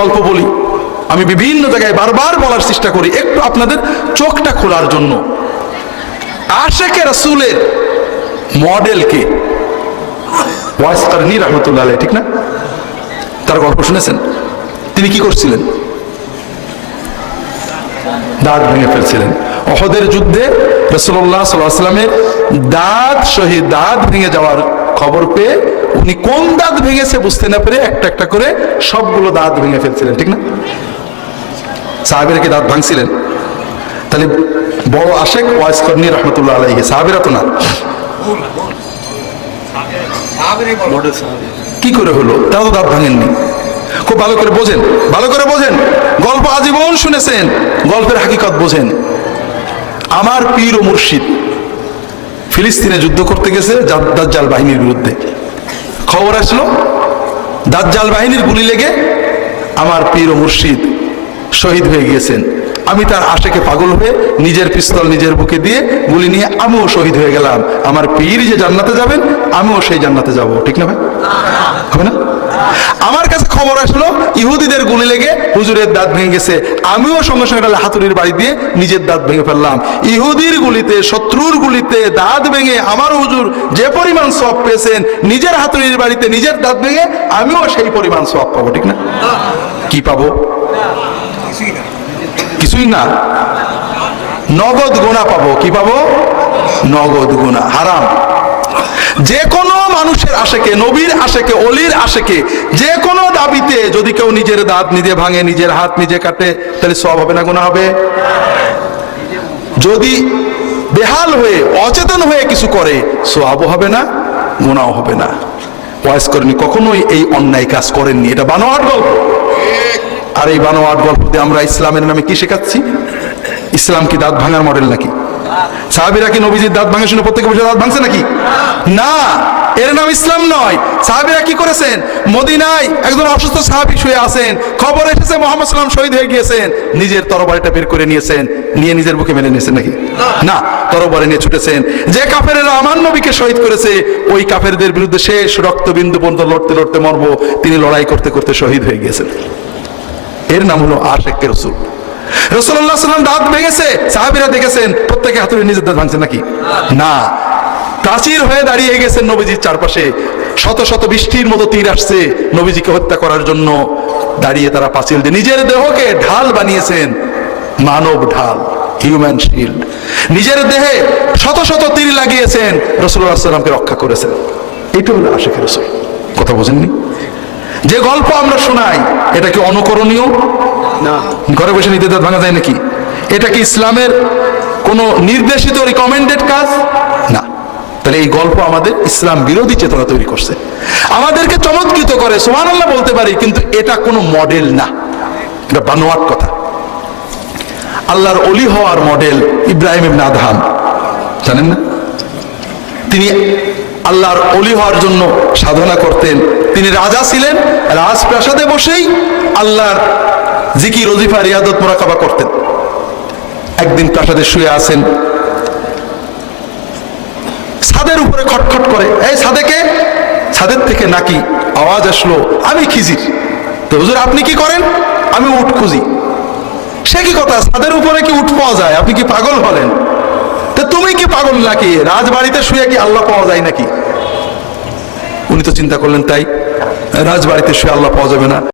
গল্প বলি, আমি বিভিন্ন জায়গায় বারবার বলার চেষ্টা করি একটু আপনাদের চোখটা খোলার জন্য। আশেকে রাসূলের মডেল কে? ওয়াইস কারনী রাহমাতুল্লাহ আলাইহি, ঠিক না? তার গল্প শুনেছেন? তিনি কি করছিলেন? দাঁত ভেঙে ফেলছিলেন। উহুদের যুদ্ধে রাসূলুল্লাহ সাল্লাল্লাহু আলাইহি ওয়াসাল্লামের দাঁত ভেঙে যাওয়ার খবর পেয়ে উনি কোন দাঁত ভেঙেছে বুঝতে না পেরে একটা একটা করে সবগুলো দাঁত ভেঙে ফেলছিলেন, ঠিক না? সাহাবীরা কি দাঁত ভাঙছিলেন? তাহলে বড় আশেক ওয়াইস কারনী রাহমাতুল্লাহ আলাইহি, সাহাবীরা তো না। কি করে হলো? তারা তো দাঁত ভাঙেননি। খুব ভালো করে বোঝেন, ভালো করে বোঝেন। গল্প আজীবন শুনেছেন, গল্পের হাকিকত বোঝেন। আমার পীর ও মুর্শিদ ফিলিস্তিনে যুদ্ধ করতে গেছে দাজ্জাল বাহিনীর বিরুদ্ধে। খবর আসলো দাজ্জাল বাহিনীর গুলি লেগে আমার পীর ও মুর্শিদ শহীদ হয়ে গিয়েছেন। আমি তার আশেকে পাগল হয়ে নিজের পিস্তল নিজের বুকে দিয়ে গুলি নিয়ে আমিও শহীদ হয়ে গেলাম। আমার পীর যে জান্নাতে যাবেন, আমিও সেই জান্নাতে যাব, ঠিক না ভাই? হবে না? আমার কাছে খবর আসলো ইহুদিদের গুলি লেগে হুজুরের দাঁত ভেঙে গেছে, আমিও সঙ্গে সঙ্গে হাতুড়ির বাড়ি দিয়ে নিজের দাঁত ভেঙে ফেললাম। ইহুদির গুলিতে, শত্রুর গুলিতে দাঁত ভেঙে আমার হুজুর যে পরিমাণ সওয়াব পেয়েছেন, নিজের হাতুড়ির বাড়িতে নিজের দাঁত ভেঙে আমিও সেই পরিমাণ সওয়াব পাবো, ঠিক না? কি পাবো? কিছুই না, নগদ গুনাহ পাবো। কি পাবো? নগদ গুনাহ। হারাম। যে কোনো মানুষের আশেকে, নবীর আশেকে, অলির আশেকে, যে কোনো দাবিতে যদি কেউ নিজের দাঁত নিজে ভাঙে, নিজের হাত নিজে কাটে, তাহলে সওয়াব হবে না গুনাহ হবে? যদি বেহাল হয়ে অচেতন হয়ে কিছু করে, সওয়াবও হবে না, গুনাহও হবে না। ওয়াইস করেনি, কখনোই এই অন্যায় কাজ করেননি। এটা বানোয়াট গল্প। আর এই বানোয়াট গল্প দিয়ে আমরা ইসলামের নামে কি শেখাচ্ছি? ইসলাম কি দাঁত ভাঙার মডেল নাকি? সাহাবীরা কি নবীজির দাঁত ভাঙা শুনে প্রত্যেকে বসে দাঁত ভাঙছে নাকি? না, এর নাম ইসলাম নয়। সাহাবীরা কি করেছেন? মদিনায় একজন অসুস্থ সাহাবী শুয়ে আছেন, খবর এসেছে মুহাম্মদ সাল্লাল্লাহু আলাইহি ওয়াসাল্লাম শহীদ হয়ে গিয়েছেন, নিজের তরবারিটা বের করে নিয়েছেন, নিয়ে নিজের বুকে মেলে নিয়েছেন নাকি? না, তরবারি নিয়ে ছুটেছেন। যে কাফেরেরা আমার নবীকে শহীদ করেছে, ওই কাফেরদের বিরুদ্ধে শেষ রক্তবিন্দু পর্যন্ত লড়তে লড়তে মরব, তিনি লড়াই করতে করতে শহীদ হয়ে গিয়েছেন। এর নাম হলো আশেক রাসূল। রাসূলুল্লাহ সাল্লাল্লাহু আলাইহি ওয়াসাল্লাম দাঁত ভেঙেছে, সাহাবীরা দেখেছেন, প্রত্যেকে হাতুড়ি নিজের দাঁত ভাঙছে নাকি? না, প্রাচীর হয়ে দাঁড়িয়ে গেছেন নবীজির চারপাশে। শত শত বৃষ্টির মতো তীর আসছে নবীজিকে হত্যা করার জন্য। দাঁড়িয়ে তারা পাঁচিল দিয়ে নিজের দেহকে ঢাল বানিয়েছেন, মানব ঢাল, হিউম্যান শিল্ড। নিজের দেহে শত শত তীর লাগিয়েছেন, রাসূলুল্লাহ সাল্লাল্লাহু আলাইহি ওয়াসাল্লামকে রক্ষা করেছেন। এটা হলো আশেক রাসূল। কথা বোঝেননি? যে গল্প আমরা শোনাই, এটা কি অনুকরণীয়? না। ঘরে বসে নিজের দাঁত ভাঙা যায় নাকি? এটা কি ইসলামের কোন নির্দেশিত রিকমেন্ডেড কাজ? না। তাহলে এই গল্প আমাদের ইসলাম বিরোধী চেতনা তৈরি করছে, আমাদেরকে চমৎকৃত করে। সুবহানাল্লাহ বলতে পারি, কিন্তু এটা কোনো মডেল না, এটা বানোয়াট কথা। আল্লাহর ওলি হওয়ার মডেল ইব্রাহিম ইবনে আদহাম, জানেন না? তিনি আল্লাহর ওলি হওয়ার জন্য সাধনা করতেন। তিনি রাজা ছিলেন, রাজপ্রাসাদে বসেই আল্লাহর জিকির, ওজিফা, রিয়াদত, মুরাকাবা করতেন। একদিন প্রাসাদে শুয়ে আছেন, ছাদের উপরে খটখট করে, এই ছাদেকে, ছাদের থেকে নাকি আওয়াজ আসলো, আমি খিজির। তো হুজুর আপনি কি করেন? আমি উট খুঁজি। সে কি কথা, ছাদের উপরে কি উট পাওয়া যায়? আপনি কি পাগল হলেন? তো তুমি কি পাগল নাকি? রাজবাড়িতে শুয়ে কি আল্লাহ পাওয়া যায় নাকি? উনি তো চিন্তা করলেন, তাই রাজবাড়িতে শুয়ে আল্লাহ পাওয়া যাবে না।